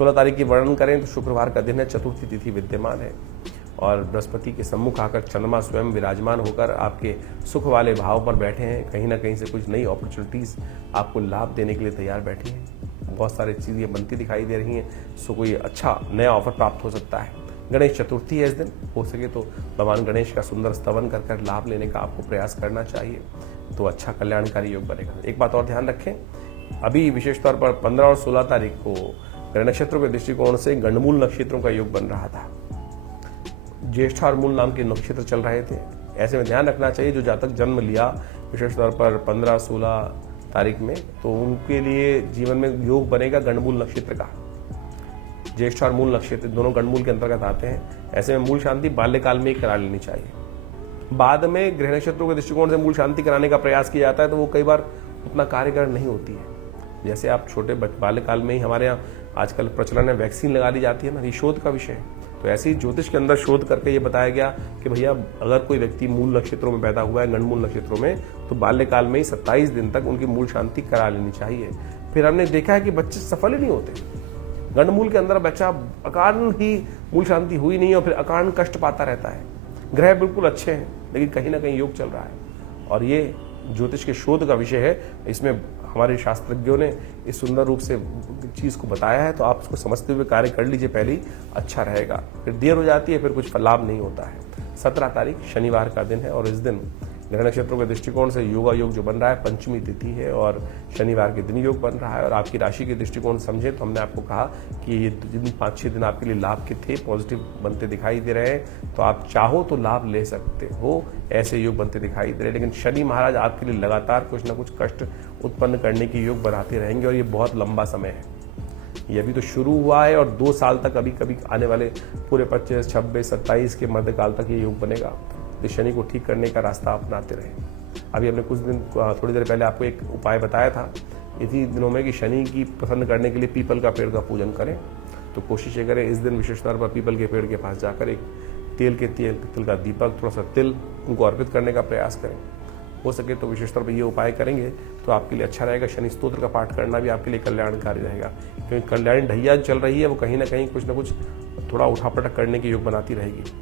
16 तारीख की वर्णन करें तो शुक्रवार का दिन है, चतुर्थी तिथि विद्यमान है और बृहस्पति के सम्मुख आकर चंद्रमा स्वयं विराजमान होकर आपके सुख वाले भाव पर बैठे हैं। कहीं ना कहीं से कुछ नई अपॉर्चुनिटीज़ आपको लाभ देने के लिए तैयार बैठी हैं। बहुत सारी चीज़ें बनती दिखाई दे रही हैं, सो कोई अच्छा नया ऑफर प्राप्त हो सकता है। गणेश चतुर्थी है इस दिन, हो सके तो भगवान गणेश का सुंदर स्तवन कर लाभ लेने का आपको प्रयास करना चाहिए, तो अच्छा कल्याणकारी योग बनेगा। एक बात और ध्यान रखें, अभी विशेष तौर पर 15 और 16 तारीख को ग्रह नक्षत्रों के दृष्टिकोण से गंडमूल नक्षत्रों का योग बन रहा था। ज्येष्ठ और मूल नाम के नक्षत्र चल रहे थे। ऐसे में ध्यान रखना चाहिए जो जातक जन्म लिया विशेष तौर पर 15-16 तारीख में, तो उनके लिए जीवन में योग बनेगा गंडमूल नक्षत्र का। ज्येष्ठ और मूल नक्षत्र दोनों गंडमूल के अंतर्गत आते हैं। ऐसे में मूल शांति बाल्यकाल में ही करा लेनी चाहिए। बाद में गृह नक्षत्रों के दृष्टिकोण से मूल शांति कराने का प्रयास किया जाता है तो वो कई बार उतना कार्यकर नहीं होती है। जैसे आप छोटे बाल्यकाल में ही, हमारे यहाँ आजकल प्रचलन है वैक्सीन लगा दी जाती है ना, ये शोध का विषय है। तो ऐसे ही ज्योतिष के अंदर शोध करके ये बताया गया कि भैया अगर कोई व्यक्ति मूल नक्षत्रों में पैदा हुआ है, गंडमूल नक्षत्रों में, तो बाल्यकाल में ही 27 दिन तक उनकी मूल शांति करा लेनी चाहिए। फिर हमने देखा है कि बच्चे सफल ही नहीं होते। गंडमूल के अंदर बच्चा अकारण ही मूल शांति हुई नहीं और फिर अकारण कष्ट पाता रहता है। ग्रह बिल्कुल अच्छे हैं लेकिन कहीं ना कहीं योग चल रहा है और ये ज्योतिष के शोध का विषय है। इसमें हमारे शास्त्रज्ञों ने इस सुंदर रूप से चीज़ को बताया है, तो आप उसको समझते हुए कार्य कर लीजिए पहले ही, अच्छा रहेगा। फिर देर हो जाती है, फिर कुछ लाभ नहीं होता है। 17 तारीख शनिवार का दिन है और इस दिन ग्रह नक्षत्रों के दृष्टिकोण से योगा योग जो बन रहा है, पंचमी तिथि है और शनिवार के दिन योग बन रहा है। और आपकी राशि के दृष्टिकोण से समझे तो हमने आपको कहा कि ये 5-6 दिन आपके लिए लाभ के थे, पॉजिटिव बनते दिखाई दे रहे हैं, तो आप चाहो तो लाभ ले सकते हो, ऐसे योग बनते दिखाई दे रहे हैं। लेकिन शनि महाराज आपके लिए लगातार कुछ ना कुछ कष्ट उत्पन्न करने के योग बनाते रहेंगे और ये बहुत लंबा समय है। ये अभी तो शुरू हुआ है और 2 साल तक अभी कभी आने वाले पूरे 25, 26, 27 के मध्यकाल तक ये योग बनेगा। तो शनि को ठीक करने का रास्ता अपनाते रहें। अभी हमने कुछ दिन थोड़ी देर पहले आपको एक उपाय बताया था इसी दिनों में कि शनि की प्रसन्न करने के लिए पीपल का पेड़ का पूजन करें। तो कोशिश ये करें इस दिन विशेष तौर पर पीपल के पेड़ के पास जाकर एक तिल का दीपक, थोड़ा सा तिल उनको अर्पित करने का प्रयास करें। हो सके तो विशेष तौर पर ये उपाय करेंगे तो आपके लिए अच्छा रहेगा। शनि स्तोत्र का पाठ करना भी आपके लिए कल्याणकारी रहेगा, क्योंकि कल्याण ढैया चल रही है, वो कहीं ना कहीं कुछ ना कुछ थोड़ा उठापटक करने की योग बनाती रहेगी।